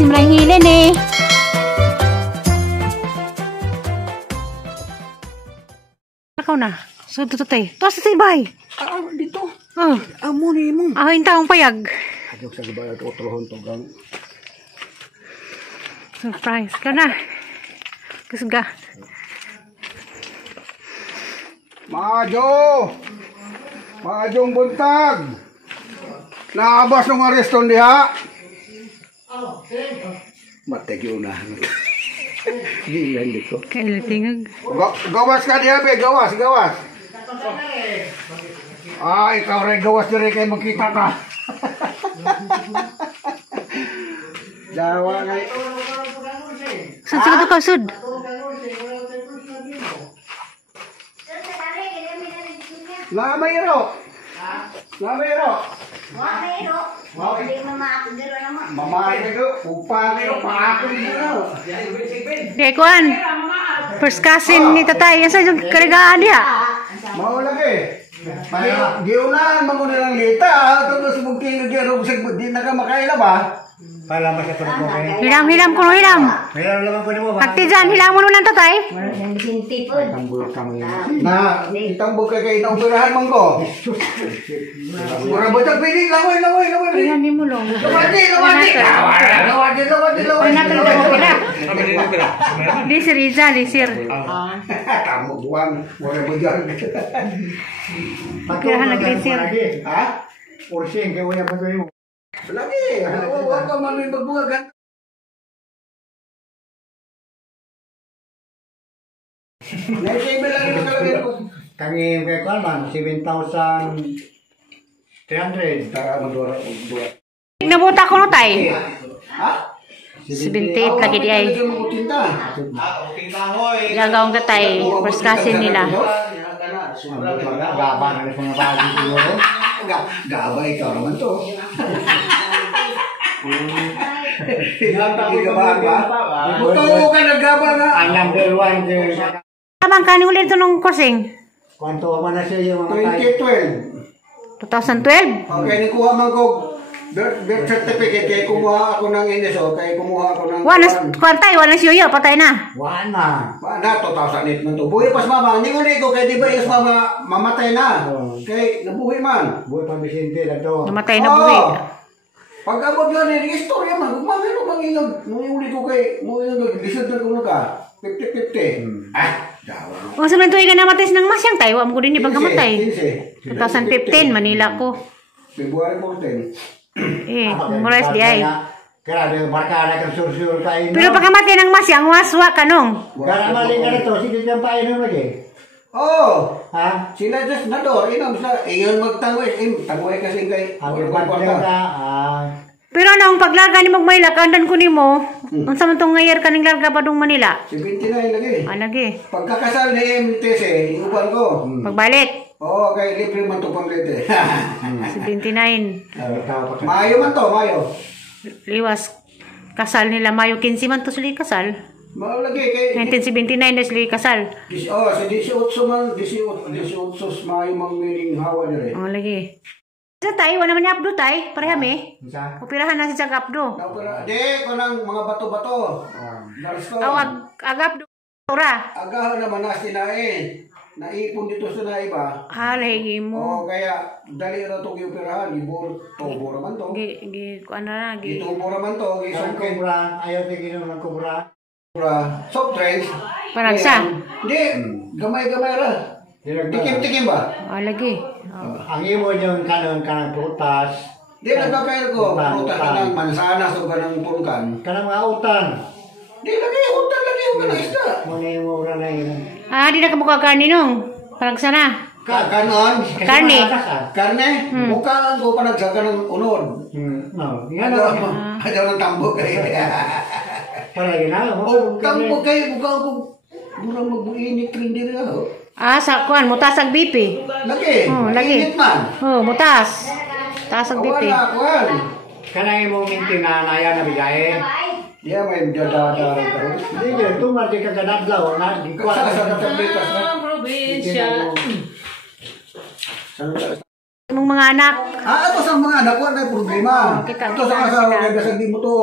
si Malang Hilin eh. Nakaw na. So, tututay. Tapos sa ibay. Dito. Oh. Amo ni mo. Yung taong payag. Adok sa gabay ito utrohon to gang. Surprise. Ikaw na. Kusga. Maajong buntag. Naabas ng areston diha. Mateg yun na. Gilan dito. Kailatingag. Gawas ka diha, be. Gawas. Ikaw rin gawas na rin kayo magkita ka. Jawa nga. Sud ka, sud. Lamayro. Mamayo, upangiro, paakong dito. Dekuan. First cousin ni tatay. Yan sa yung karigaan niya. Mau lagi. Giunahan mo nilang lita. Tapos mungkin di na ka makaila ba? Pala mas ito po kayo. Hilam kuno hilam. Mayroon naman po mo ba? Pagti dyan, hilam mo nun tatay. Na, itambog ka kayo na upirahan mong ko. Mura mo ito, pili, laway. Ayan ni mo long. Lawadi. Ay natin ito mo pila. Di si Riza, di sir. Kamu buang, mura mo dyan. Pagkirahan nag-sir. Ha? Ursing, kaya wala pa kayo. Lagi, huwag ka man may magbuhagan. Naisip lang yung kalagyan ko. Kami kay Kalman, 7,300. Tara, madura. Nabuta ko no tay. Ha? 78 lagi di ay. Gagawang katay. First cousin nila. Gaban na sa mga bagay siguro. Gabay ka naman to. Buto ka naggaba nga. Ang number 1 din. Tamang kani ulit ito nung kursing? Kwanto man na siya yung mga tayo. 2012. 2012? Okay, nikuha man ko birth certificate kaya kumuha ako ng NSO, kaya kumuha ako ng... Kwantay, wala siyo patay na. Wala. Na, 2008 man to. Buhay pas mama, hindi ko ligo, kaya di ba yung mama mamatay na? Kaya nabuhay man. Buhay pa Vicente na to. Namatay na buhay. Pag abot nga rin, istorya man, kung mamero pang ingag, nung yung ligo kay, nung yung lisod na kuno ka, 50-50. Jawa. Kung sa mga tuwi ka namatay ng masyang tayo, mo ko din ibang kamatay. 2015, Manila ko. February 14. Mores di ay. Kaya ada barkada kan sur-sur kain. Pero pagkamatay ng masyang, waswa ka nung. Kaya mali ka na to, sige kang painom lagi. Oh! Ha? Sila just na do, inom sila. Iyon magtangway. Tangway kasi kay... Pero anong paglaga ni Magmayla, kandan ko ni mo, ang samantong ngayer ka ng larga pa dong Manila? 79 lagi. Lagi. Pagkakasal ni MTC, inuban ko. Pagbalik. Oo, kay libre man to pamlete. 79. Mayo man to, Mayo. Liwas. Kasal nila Mayo 15 man to sila kasal. Mao lagi kay 1979 na sila kasal. sa 18 man, 18 Mayo mang meaning hawa dire. Lagi. Sa tayo, wala naman niya abdo tayo. Pareham eh. Upirahan na si Jack Abdo. Di, ko nang mga bato-bato. Agapdo. Tora. Agahan naman na sinain. Naipon dito sa naiba. Halay mo. Kaya dali na ito giupirahan. Tubo raman to. Ano na. Gitubo raman to. Gisungkin. Ayaw tigil ng kubra. Soft drinks. Parang sa? Hindi. Gamay-gamay ra. Tikim-tikim ba? Lagi. Ang imo yung kanon kanang prutas. Di nagkakail ko. Prutas ka ng mansanas o ka ng pulkan. Kanang mga utan. Di lagi. Utan lagi. Huwag ka na isda. Muna yung mura na yun. Di na kamukha karni nung. Parang sana. Kanon. Karne. Karne? Mukhaan ko pa nagsaka ng unod. Ayaw ng tambok kayo. Para ginagawa mo. Tambok kayo. Mukhaan ko. Murang magbuinit rin din ako. Sa kuan, mutas ang BP. Lagi. Lagi. Init man. Mutas. Taas ang BP. Wala, kuhan. Kanang mo minti na naya na bigayin. Diya may dada. Hindi, tumal di ka kadadlaw na di ko. Sa probinsya. Mong mga anak. Ito sa mga anak ko, na problema. Kita- Ito sa kita asawa, sila. kaya sabi mo to.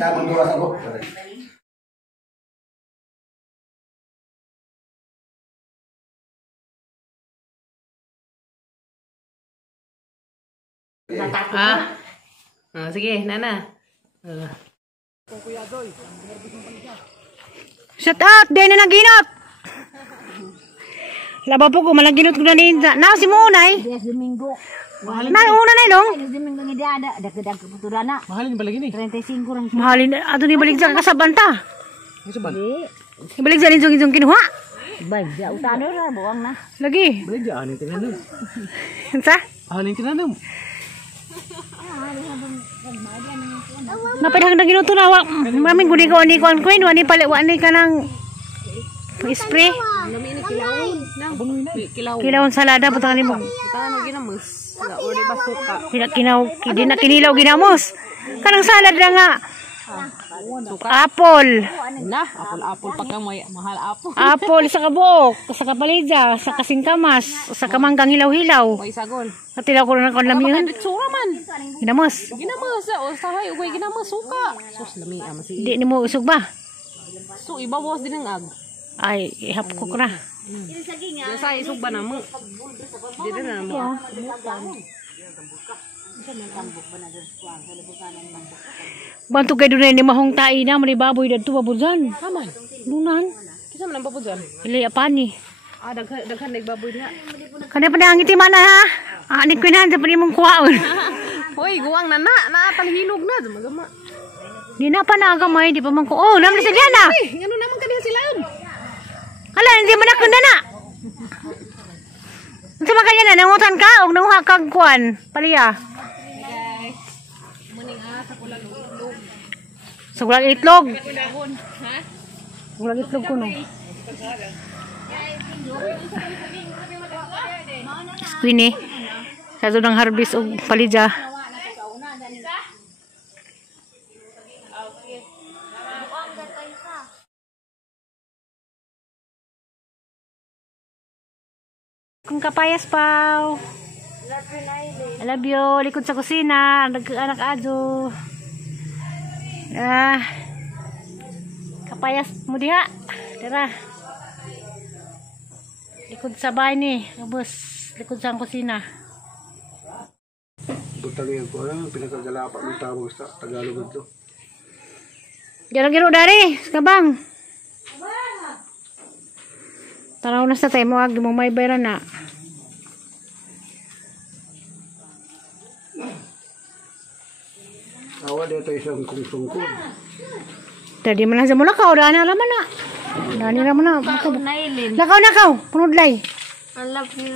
Tamang tulas ako. Sige, Nana. Shout out, din na naginot. Laba po ko, malaginot ko na ninja. Na, si Munay. Yes, Domingo. Na, una na dong. Yes, Domingo ni Dada. Dagat ke puturana. Mahalin ba lagi ni? 35 orang. Mahalin, ato ni balik sa kasabanta. Ito ba? Ibalik sa linjong-linjong kinuha. Baik, ja utano ra buang na. Lagi. Balik dyan, aning tinanong. Sa? Aning tinanong. Napadang na ginuto na. Maraming guni-guni ko ang queen. Wani pala, wani ka ng spray. Kilawon salada. Putang ni mo. Kinilaw ginamos. Kanang salad na nga. Apple. Na, apple pa ka mahal apple. Apple sa kabuok. Sa kapalidya. Sa kasingkamas. Sa kamanggang hilaw-hilaw. May sagol. Katilaw ko na lang yun. Sura man. Ginamos. Ginamos. O sahay, ugay ginamos. Suka. Sus, lami. Masi. Di ni mo usog ba? So, ibabawas din ang ag. Ay, ihap ko na. Sa isog ba na mo? Dito na mo. Bantu kay dunay ni mahong tai na mani baboy dadto babudyan. Haman. Lunan. Kisa man ang papo dyan? Ili apani. Daghan nagbaboy na. Kana pa nang ngiti mana ha. Ani ko na sa pani mong kuwaon. Hoy, guwang na panhinog na. Magama. Di na pa nagamay, di pa man ko. Oh, naman sa diana. Ano naman kaniya sila yun? Hala, hindi man ako na. Unsa man kanya na nangutan ka og nanguha kag kuan, paliya. Sa kulang itlog. Kulang itlog ko no. Queenie. Sa ng harvest og palidya. Kung kapayas pa. I love you. Likod sa kusina. Nag-anak ado. Kapayas mo diha. Tara. Likod sa bahay ni. Abos. Likod sa kusina. Butangin ko lang, pinakagalapan ng tawag sa Tagalog ito. Giro-giro dari. Kabang. Tanaw na sa tayo mo. Ag mo may bayran na. Awa dito isang kungsungkod. Tadi man sa mula ka. Daan na laman na. Daan na laman na. Nailin. Lakaw na ka. Punudlay. I love you.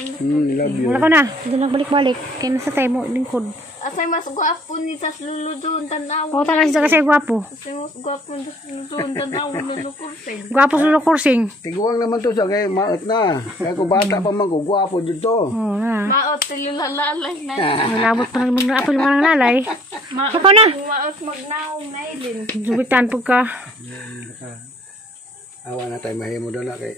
Love you. Lakaw na. Doon lang balik-balik. Kaya nasa tayo mo. Lingkod. Asay mas gwapo ni tas luludon tanaw. O talaga siya kasi gwapo. Asay mas gwapo ni tas luludon tanaw lulukursin. Gwapo sa kursing. Tiguang naman to sa kay maot na. Kaya kung bata pa man ko, gwapo dito. Oo na. Maot tilulalay na. Malabot pa naman na apel mga lalay. Ikaw na. Maot magnaw nailin. Subitan po ka. Awa na tayo mahimo doon na kay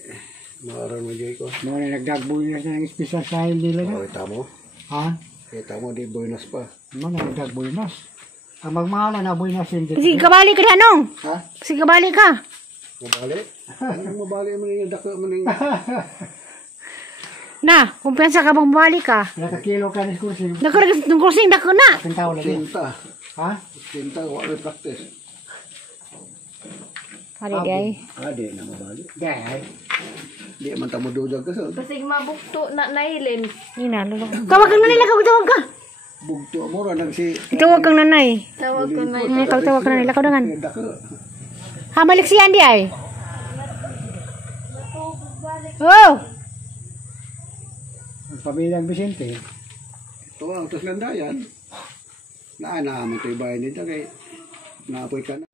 maaron mo dyan ko. Mga na nagdagboy na siya ng special style nila na. Kita mo. Ha? Kita mo di buenas pa. Mga nagdagboy na. Ang magmahala na boy na siya. Kasi kabali ka nung. Ha? Kasi kabali ka. Mabali? Anong mabali mo yung dako mo yung... Na, kumpiyansa ka bang bumali ka. Nakakilo ka ni kursing. Nakaragis ng kursing, dako na. Ang tao lagi. Tinta. Ha? Tinta, wala practice. Hari gay. Adi na mabali. Dahil. Di man tamo dudag ka sa. Kasi mabukto na nailin. Ina, lalo. Tawag kang nanay, lakaw, tawag ka. Bugto mo ra nang si... Tawag kang nanay. Tawag ko na Tawag kang nanay, lakaw dangan. Dako. Ha, balik si Andy ay. Oh! Ang pamilyang Vicente. Ito ang tos landayan. Naanaman ito yung bayan nito kay naapoy ka na.